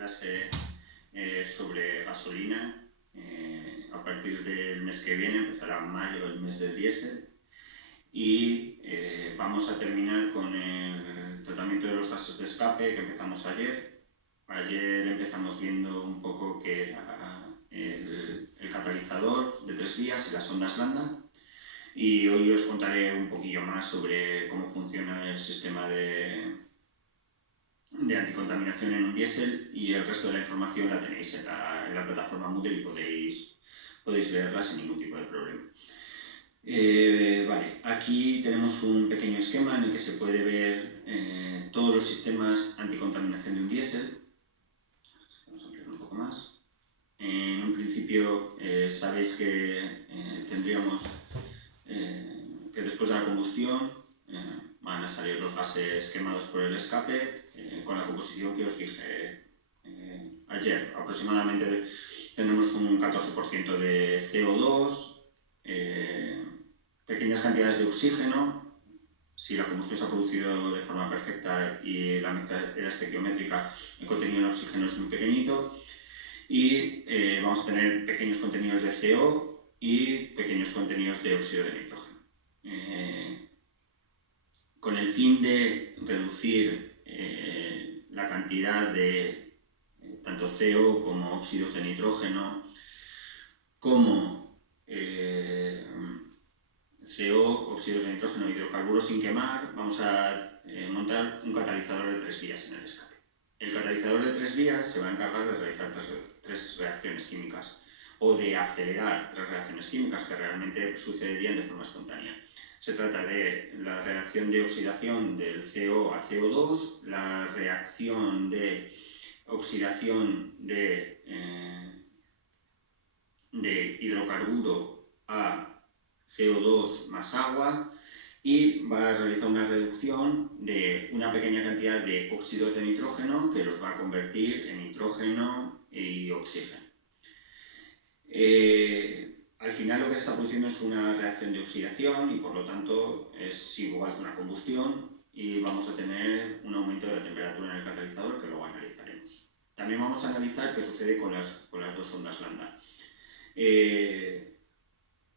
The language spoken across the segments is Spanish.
clase sobre gasolina. A partir del mes que viene, empezará mayo, el mes del diésel, y vamos a terminar con el tratamiento de los gases de escape que empezamos ayer. Ayer empezamos viendo un poco qué era el catalizador de 3 vías y las ondas lambda, y hoy os contaré un poquillo más sobre cómo funciona el sistema de anticontaminación en un diésel, y el resto de la información la tenéis en la plataforma Moodle y podéis leerla sin ningún tipo de problema. Vale, aquí tenemos un pequeño esquema en el que se puede ver todos los sistemas anticontaminación de un diésel. Vamos a ampliar un poco más. En un principio sabéis que tendríamos que después de la combustión van a salir los gases quemados por el escape con la composición que os dije ayer. Aproximadamente tenemos un 14% de CO2, pequeñas cantidades de oxígeno. Si la combustión se ha producido de forma perfecta y la mezcla era estequiométrica, el contenido de oxígeno es muy pequeñito, y vamos a tener pequeños contenidos de CO y pequeños contenidos de óxido de nitrógeno. Con el fin de reducir la cantidad de tanto CO como óxidos de nitrógeno, como CO, óxidos de nitrógeno e hidrocarburos sin quemar, vamos a montar un catalizador de 3 vías en el escape. El catalizador de 3 vías se va a encargar de realizar tres reacciones químicas, o de acelerar 3 reacciones químicas que realmente sucederían de forma espontánea. Se trata de la reacción de oxidación del CO a CO2, la reacción de oxidación de hidrocarburo a CO2 más agua, y va a realizar una reducción de una pequeña cantidad de óxidos de nitrógeno que los va a convertir en nitrógeno y oxígeno. Al final lo que se está produciendo es una reacción de oxidación y por lo tanto es igual que una combustión, y vamos a tener un aumento de la temperatura en el catalizador que luego analizaremos. También vamos a analizar qué sucede con las dos ondas lambda.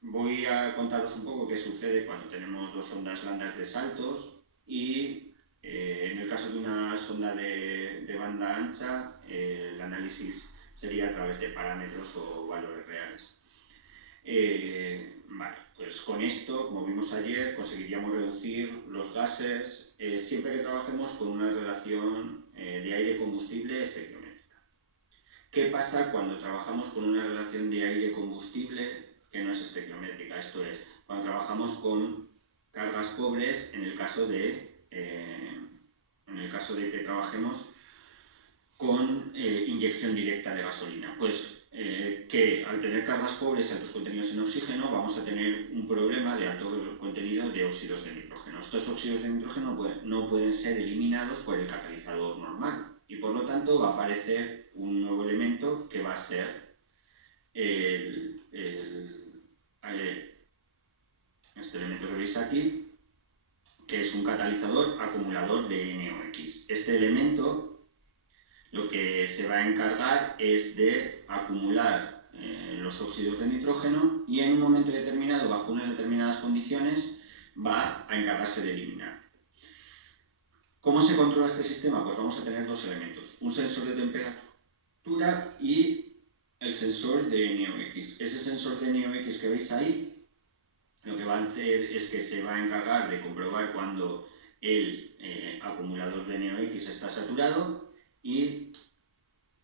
Voy a contaros un poco qué sucede cuando tenemos 2 ondas lambda de saltos, y en el caso de una sonda de banda ancha, el análisis sería a través de parámetros o valores reales. Vale, pues con esto, como vimos ayer, conseguiríamos reducir los gases siempre que trabajemos con una relación de aire-combustible estequiométrica. ¿Qué pasa cuando trabajamos con una relación de aire-combustible que no es estequiométrica? Esto es, cuando trabajamos con cargas pobres, en el caso de que trabajemos con inyección directa de gasolina. Pues que al tener cargas pobres y altos contenidos en oxígeno, vamos a tener un problema de alto contenido de óxidos de nitrógeno. Estos óxidos de nitrógeno no pueden ser eliminados por el catalizador normal, y por lo tanto va a aparecer un nuevo elemento que va a ser este elemento que veis aquí, que es un catalizador acumulador de NOx. Este elemento lo que se va a encargar es de acumular los óxidos de nitrógeno, y en un momento determinado, bajo unas determinadas condiciones, va a encargarse de eliminar. ¿Cómo se controla este sistema? Pues vamos a tener 2 elementos, un sensor de temperatura y el sensor de NOx. Ese sensor de NOx que veis ahí, lo que va a hacer es que se va a encargar de comprobar cuando el acumulador de NOx está saturado, y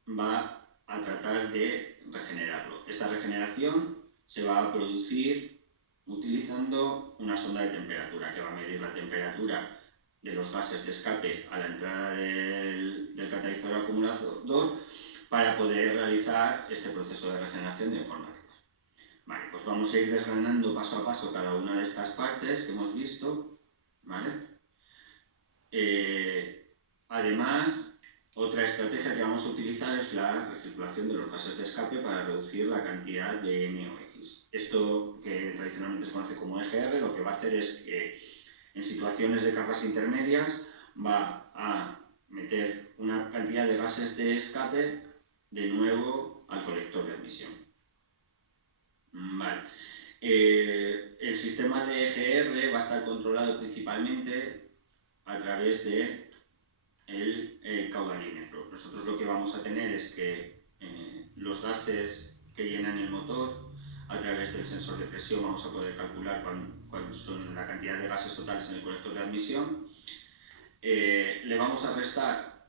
va a tratar de regenerarlo. Esta regeneración se va a producir utilizando una sonda de temperatura que va a medir la temperatura de los gases de escape a la entrada del catalizador acumulador para poder realizar este proceso de regeneración de forma adecuada. Vale, pues vamos a ir desgranando paso a paso cada una de estas partes que hemos visto, ¿vale? Además, otra estrategia que vamos a utilizar es la recirculación de los gases de escape para reducir la cantidad de NOx. Esto, que tradicionalmente se conoce como EGR, lo que va a hacer es que en situaciones de cargas intermedias va a meter una cantidad de gases de escape de nuevo al colector de admisión. Vale. El sistema de EGR va a estar controlado principalmente a través de el caudalímetro. Nosotros lo que vamos a tener es que los gases que llenan el motor, a través del sensor de presión vamos a poder calcular cuál son la cantidad de gases totales en el colector de admisión. Le vamos a restar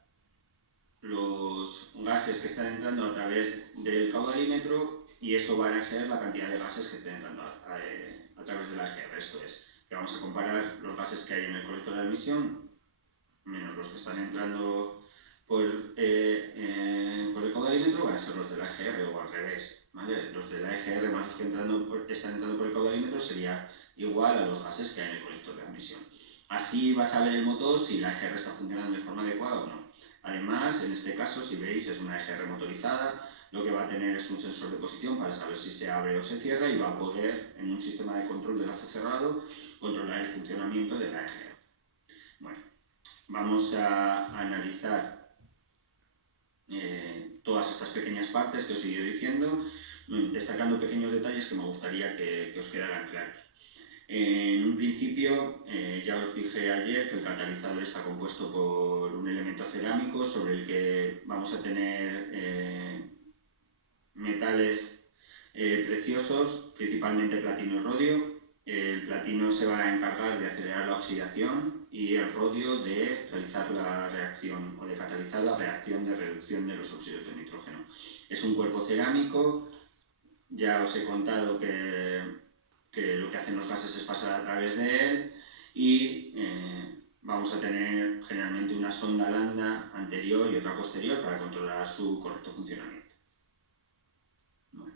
los gases que están entrando a través del caudalímetro y eso van a ser la cantidad de gases que estén entrando a través de la EGR. Esto es, que vamos a comparar los gases que hay en el colector de admisión menos los que están entrando por el caudalímetro van a ser los de la EGR o al revés, ¿vale? Los de la EGR más los que están entrando por el caudalímetro sería igual a los gases que hay en el colector de admisión. Así va a saber el motor si la EGR está funcionando de forma adecuada o no. Además, en este caso, si veis, es una EGR motorizada, lo que va a tener es un sensor de posición para saber si se abre o se cierra y va a poder, en un sistema de control de lazo cerrado, controlar el funcionamiento de la EGR. Bueno, vamos a analizar todas estas pequeñas partes que os he ido diciendo, destacando pequeños detalles que me gustaría que os quedaran claros. En un principio, ya os dije ayer que el catalizador está compuesto por un elemento cerámico sobre el que vamos a tener metales preciosos, principalmente platino y rodio. El platino se va a encargar de acelerar la oxidación y el rodio de realizar la reacción o de catalizar la reacción de reducción de los óxidos de nitrógeno. Es un cuerpo cerámico, ya os he contado que lo que hacen los gases es pasar a través de él y vamos a tener generalmente una sonda lambda anterior y otra posterior para controlar su correcto funcionamiento. Bueno.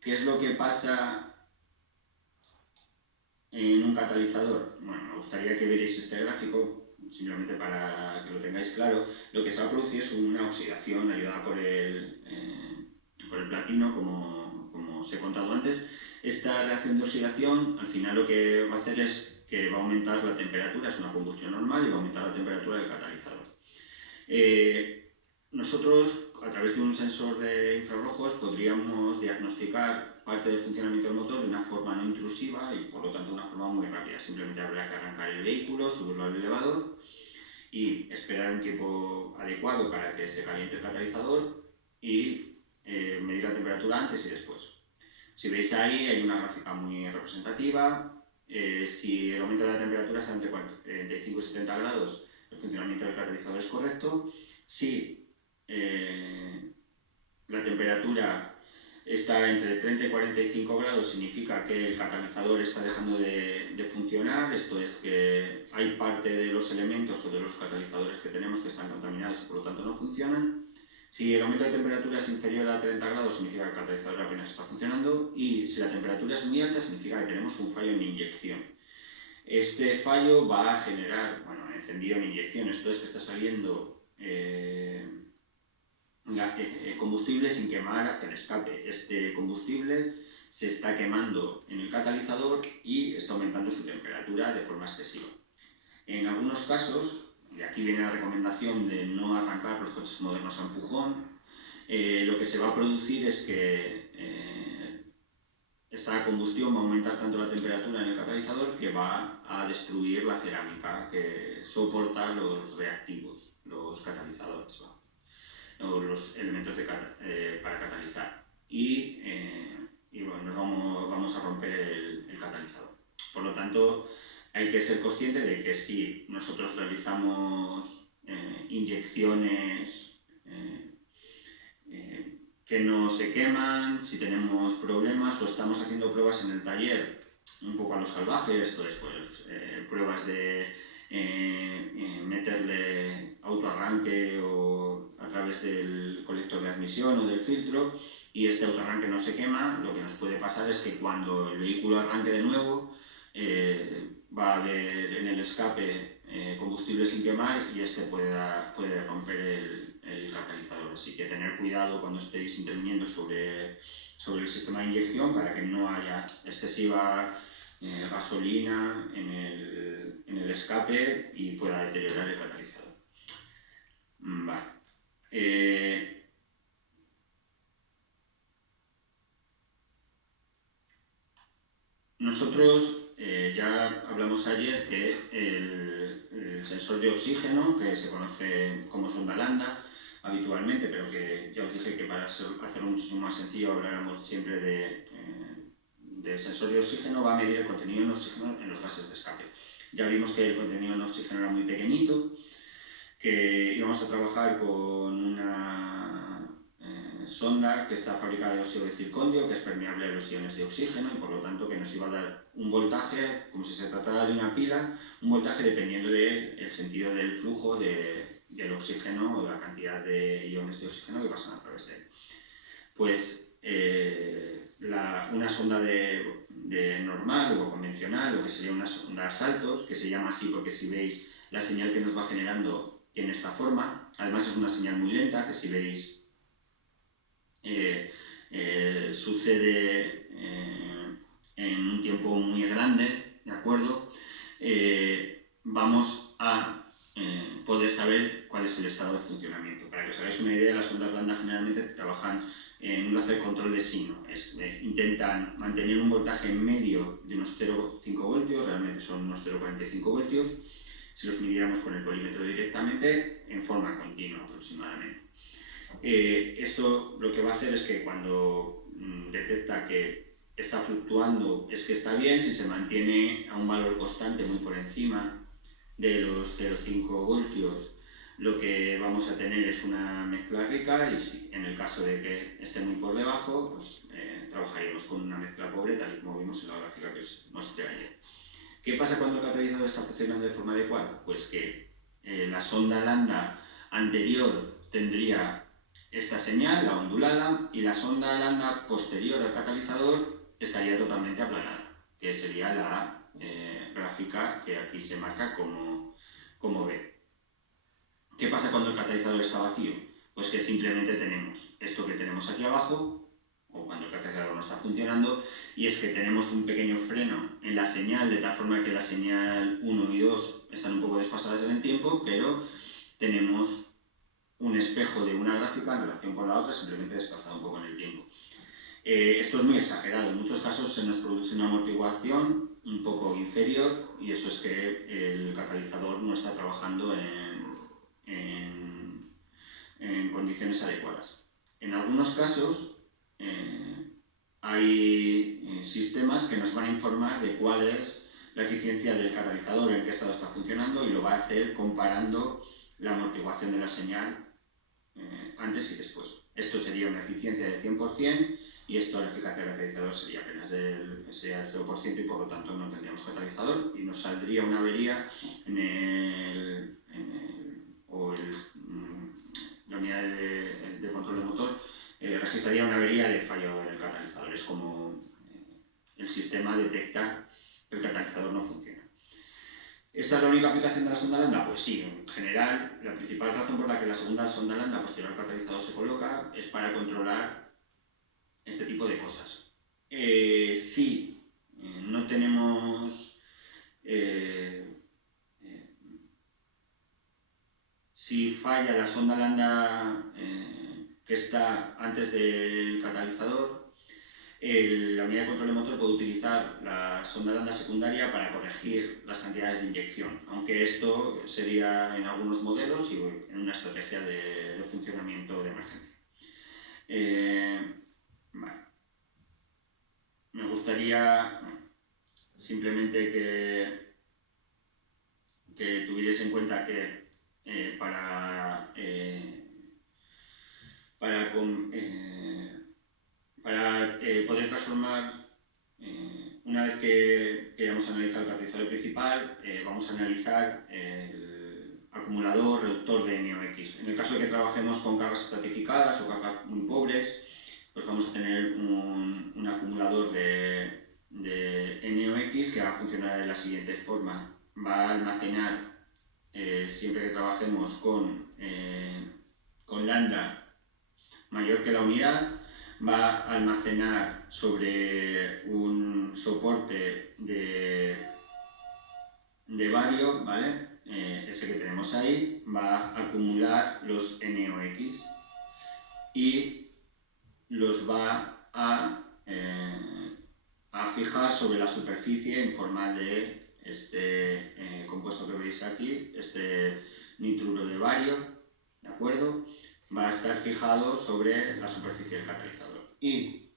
¿Qué es lo que pasa en un catalizador? Bueno, me gustaría que veáis este gráfico, simplemente para que lo tengáis claro. Lo que se va a producir es una oxidación ayudada por el platino, como os he contado antes. Esta reacción de oxidación, al final lo que va a hacer es que va a aumentar la temperatura, es una combustión normal, y va a aumentar la temperatura del catalizador. Nosotros, a través de un sensor de infrarrojos, podríamos diagnosticar parte del funcionamiento del motor de una forma no intrusiva y, por lo tanto, de una forma muy rápida. Simplemente habría que arrancar el vehículo, subirlo al elevador y esperar un tiempo adecuado para que se caliente el catalizador y medir la temperatura antes y después. Si veis ahí, hay una gráfica muy representativa. Si el aumento de la temperatura está entre 45 y 70 grados, el funcionamiento del catalizador es correcto. Si la temperatura está entre 30 y 45 grados, significa que el catalizador está dejando de funcionar. Esto es que hay parte de los elementos o de los catalizadores que tenemos que están contaminados y por lo tanto no funcionan. Si el aumento de temperatura es inferior a 30 grados, significa que el catalizador apenas está funcionando, y si la temperatura es muy alta, significa que tenemos un fallo en inyección. Este fallo va a generar, bueno, encendido en inyección, esto es que está saliendo combustible sin quemar hacia el escape. Este combustible se está quemando en el catalizador y está aumentando su temperatura de forma excesiva. En algunos casos, y aquí viene la recomendación de no arrancar los coches modernos a empujón, lo que se va a producir es que esta combustión va a aumentar tanto la temperatura en el catalizador que va a destruir la cerámica que soporta los reactivos, los catalizadores, o los elementos para catalizar. Y bueno, vamos a romper el catalizador. Por lo tanto, hay que ser consciente de que si nosotros realizamos inyecciones que no se queman, si tenemos problemas o estamos haciendo pruebas en el taller un poco a lo salvaje, esto es pues, pruebas de meterle autoarranque o a través del colector de admisión o del filtro y este autoarranque no se quema, lo que nos puede pasar es que cuando el vehículo arranque de nuevo va a haber en el escape combustible sin quemar y este puede romper el catalizador. Así que tener cuidado cuando estéis interviniendo sobre el sistema de inyección para que no haya excesiva gasolina en el escape y pueda deteriorar el catalizador. Vale. Nosotros ya hablamos ayer que el sensor de oxígeno, que se conoce como sonda lambda habitualmente, pero que ya os dije que para hacerlo muchísimo más sencillo habláramos siempre de sensor de oxígeno, va a medir el contenido de oxígeno en los gases de escape. Ya vimos que el contenido de oxígeno era muy pequeñito, que íbamos a trabajar con una sonda que está fabricada de óxido de zirconio, que es permeable a los iones de oxígeno y por lo tanto que nos iba a dar un voltaje, como si se tratara de una pila, un voltaje dependiendo del sentido del flujo del oxígeno o la cantidad de iones de oxígeno que pasan a través de él. Pues una sonda de normal o convencional, o que sería una sonda a saltos, que se llama así porque si veis la señal que nos va generando tiene esta forma, además es una señal muy lenta, que si veis sucede en un tiempo muy grande, ¿de acuerdo? Vamos a poder saber cuál es el estado de funcionamiento. Para que os hagáis una idea, las ondas lambda generalmente trabajan en un lazo de control de signo. Intentan mantener un voltaje medio de unos 0,5 voltios, realmente son unos 0,45 voltios, si los midiéramos con el polímetro directamente, en forma continua aproximadamente. Esto lo que va a hacer es que cuando detecta que está fluctuando es que está bien. Si se mantiene a un valor constante muy por encima de los 0,5 voltios, lo que vamos a tener es una mezcla rica, y si, en el caso de que esté muy por debajo, pues trabajaríamos con una mezcla pobre, tal y como vimos en la gráfica que os mostré ayer. ¿Qué pasa cuando el catalizador está funcionando de forma adecuada? Pues que la sonda lambda anterior tendría esta señal, la ondulada, y la sonda lambda posterior al catalizador estaría totalmente aplanada, que sería la gráfica que aquí se marca como B. ¿Qué pasa cuando el catalizador está vacío? Pues que simplemente tenemos esto que tenemos aquí abajo, o cuando el catalizador no está funcionando, y es que tenemos un pequeño freno en la señal, de tal forma que la señal 1 y 2 están un poco desfasadas en el tiempo, pero tenemos un espejo de una gráfica en relación con la otra, simplemente desplazado un poco en el tiempo. Esto es muy exagerado. En muchos casos se nos produce una amortiguación un poco inferior, y eso es que el catalizador no está trabajando en condiciones adecuadas. En algunos casos hay sistemas que nos van a informar de cuál es la eficiencia del catalizador, en qué estado está funcionando, y lo va a hacer comparando la amortiguación de la señal antes y después. Esto sería una eficiencia del 100%, y esto, la eficacia del catalizador, sería apenas del 0%, y por lo tanto no tendríamos catalizador y nos saldría una avería la unidad de control de motor registraría una avería de fallo en el catalizador. Es como el sistema detecta que el catalizador no funciona. ¿Esta es la única aplicación de la sonda lambda? Pues sí, en general, la principal razón por la que la segunda sonda lambda posterior al catalizador se coloca es para controlar este tipo de cosas. Si no tenemos... si falla la sonda lambda que está antes del catalizador, la unidad de control de motor puede utilizar la sonda lambda secundaria para corregir las cantidades de inyección, aunque esto sería en algunos modelos y en una estrategia de funcionamiento de emergencia. Vale. Me gustaría simplemente que tuvierais en cuenta que para poder transformar, una vez que hayamos analizado el catalizador principal, vamos a analizar el acumulador reductor de NOx. En el caso de que trabajemos con cargas estratificadas o cargas muy pobres, pues vamos a tener un acumulador de NOx que va a funcionar de la siguiente forma. Va a almacenar, siempre que trabajemos con lambda mayor que la unidad, va a almacenar sobre un soporte de de vario, ¿vale? Ese que tenemos ahí, va a acumular los NOx y los va a fijar sobre la superficie en forma de este compuesto que veis aquí, este nitruro de bario, ¿de acuerdo? Va a estar fijado sobre la superficie del catalizador. Y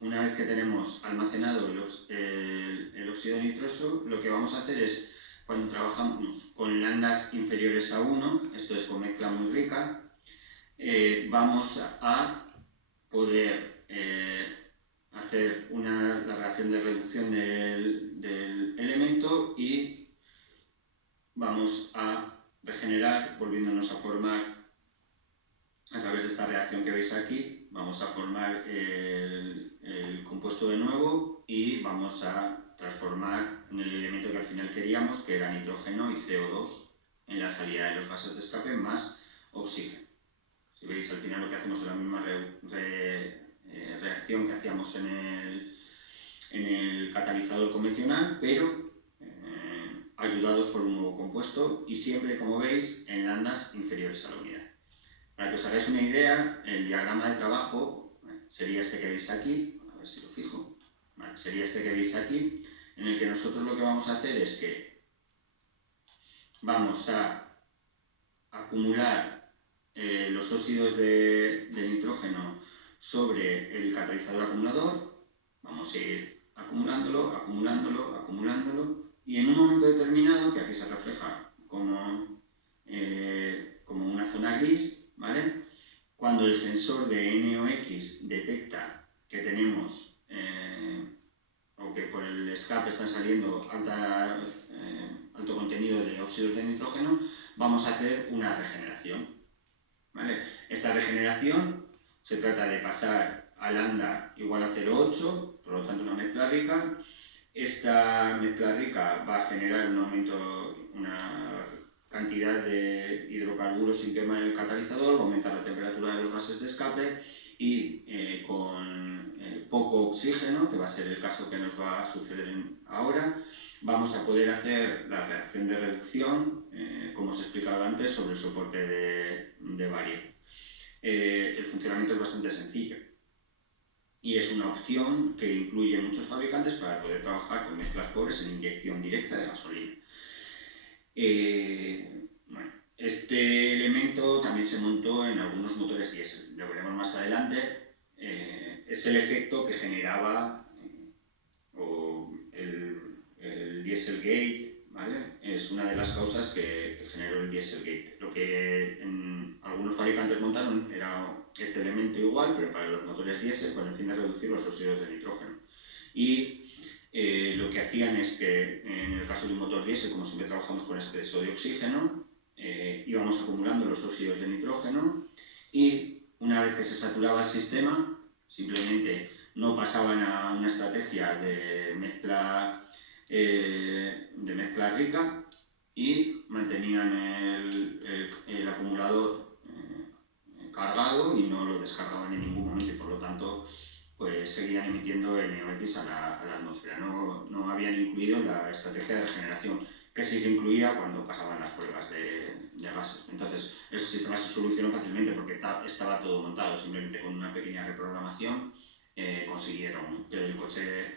una vez que tenemos almacenado el óxido nitroso, lo que vamos a hacer es, cuando trabajamos con landas inferiores a 1, esto es con mezcla muy rica, vamos a poder hacer la reacción de reducción del elemento y vamos a regenerar, volviéndonos a formar a través de esta reacción que veis aquí. Vamos a formar el compuesto de nuevo y vamos a transformar en el elemento que al final queríamos, que era nitrógeno y CO2 en la salida de los gases de escape más oxígeno. Si veis, al final lo que hacemos es la misma reacción que hacíamos en el catalizador convencional, pero ayudados por un nuevo compuesto y siempre, como veis, en landas inferiores a la unidad. Para que os hagáis una idea, el diagrama de trabajo sería este que veis aquí, a ver si lo fijo, sería este que veis aquí, en el que nosotros lo que vamos a hacer es que vamos a acumular los óxidos de nitrógeno sobre el catalizador acumulador, vamos a ir acumulándolo, acumulándolo, acumulándolo, y en un momento determinado, que aquí se refleja como una zona gris, ¿vale? Cuando el sensor de NOx detecta que tenemos o que por el escape están saliendo alto contenido de óxidos de nitrógeno, vamos a hacer una regeneración, ¿vale? Esta regeneración se trata de pasar a lambda igual a 0,8, por lo tanto una mezcla rica. Esta mezcla rica va a generar un aumento, una cantidad de hidrocarburos sin quema en el catalizador, va a aumentar la temperatura de los gases de escape y con poco oxígeno, que va a ser el caso que nos va a suceder ahora, vamos a poder hacer la reacción de reducción, como os he explicado antes, sobre el soporte de bario. El funcionamiento es bastante sencillo y es una opción que incluye muchos fabricantes para poder trabajar con mezclas pobres en inyección directa de gasolina. Bueno, este elemento también se montó en algunos motores diésel, lo veremos más adelante. Es el efecto que generaba el Dieselgate, ¿vale? Es una de las causas que generó el Dieselgate. Lo que algunos fabricantes montaron era este elemento igual, pero para los motores diésel, con el fin de reducir los óxidos de nitrógeno. Y lo que hacían es que, en el caso de un motor diésel, como siempre trabajamos con exceso de oxígeno, íbamos acumulando los óxidos de nitrógeno y una vez que se saturaba el sistema, simplemente no pasaban a una estrategia de mezcla rica y mantenían el acumulador cargado y no lo descargaban en ningún momento, y por lo tanto pues seguían emitiendo NOx a la atmósfera. No habían incluido la estrategia de regeneración, que sí se incluía cuando pasaban las pruebas de gases. Entonces, esos sistemas se solucionó fácilmente porque estaba todo montado. Simplemente con una pequeña reprogramación consiguieron que el coche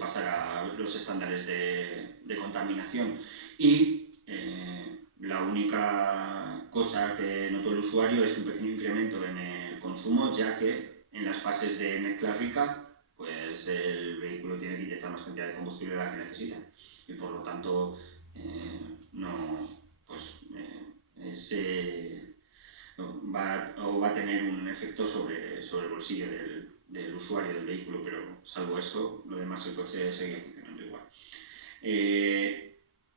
pasara los estándares de contaminación. Y la única cosa que notó el usuario es un pequeño incremento en el consumo, ya que en las fases de mezcla rica, pues el vehículo tiene que inyectar más cantidad de combustible de la que necesita, y por lo tanto va a tener un efecto sobre el bolsillo del usuario del vehículo, pero salvo eso, lo demás el coche seguía funcionando igual.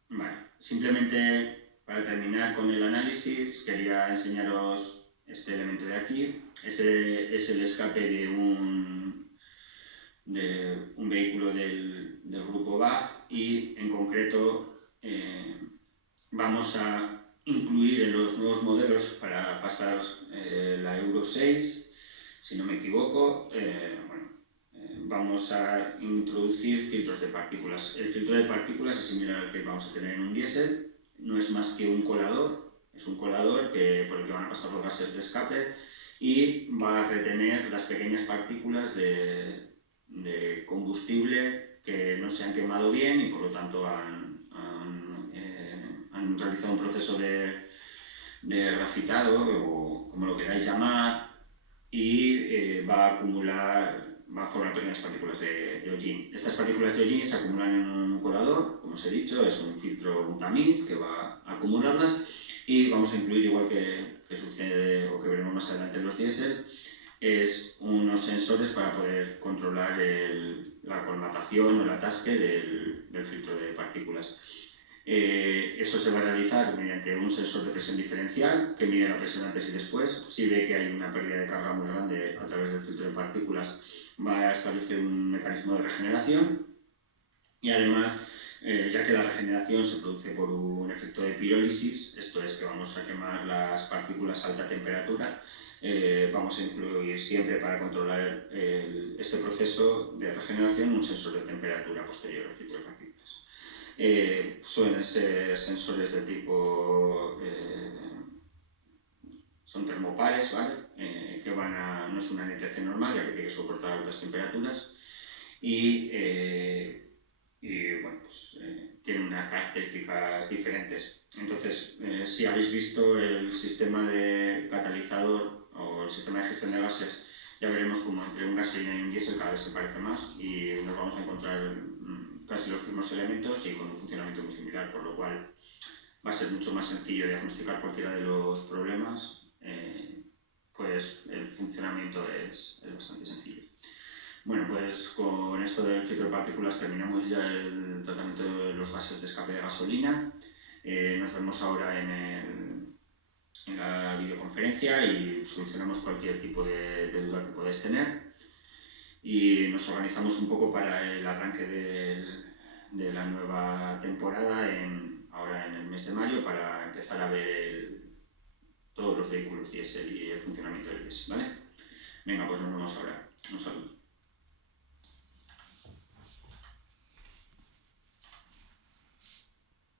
Vale, simplemente para terminar con el análisis, quería enseñaros este elemento de aquí. Ese es el escape de un vehículo del grupo BAG, y en concreto vamos a incluir en los nuevos modelos, para pasar la Euro 6, si no me equivoco, vamos a introducir filtros de partículas. El filtro de partículas es similar al que vamos a tener en un diésel, no es más que un colador, es un colador por el que van a pasar los gases de escape y va a retener las pequeñas partículas de combustible que no se han quemado bien y por lo tanto han realizado un proceso de grafitado o como lo queráis llamar y va a formar pequeñas partículas de hollín. Estas partículas de hollín se acumulan en un colador, como os he dicho, es un filtro, un tamiz que va a acumularlas y vamos a incluir, igual que sucede o que veremos más adelante en los diésel, es unos sensores para poder controlar la colmatación o el atasque del filtro de partículas. Eso se va a realizar mediante un sensor de presión diferencial que mide la presión antes y después. Si ve que hay una pérdida de carga muy grande a través del filtro de partículas, va a establecer un mecanismo de regeneración y además, ya que la regeneración se produce por un efecto de pirólisis, esto es que vamos a quemar las partículas a alta temperatura, vamos a incluir siempre para controlar este proceso de regeneración un sensor de temperatura posterior al filtro de partículas. Suelen ser sensores de tipo, son termopares, ¿vale? Que no es una NTC normal, ya que tiene que soportar altas temperaturas y bueno, pues tienen unas características diferentes. Entonces, si habéis visto el sistema de catalizador o el sistema de gestión de gases, ya veremos como entre un gasolina y un diésel cada vez se parece más y nos vamos a encontrar casi los mismos elementos y con un funcionamiento muy similar, por lo cual va a ser mucho más sencillo diagnosticar cualquiera de los problemas, pues el funcionamiento es bastante sencillo. Bueno, pues con esto del filtro de partículas terminamos ya el tratamiento de los gases de escape de gasolina. Nos vemos ahora en la videoconferencia y solucionamos cualquier tipo de duda que podáis tener. Y nos organizamos un poco para el arranque de la nueva temporada ahora en el mes de mayo para empezar a ver todos los vehículos diésel y el funcionamiento del diésel, ¿vale? Venga, pues nos vemos ahora. Un saludo.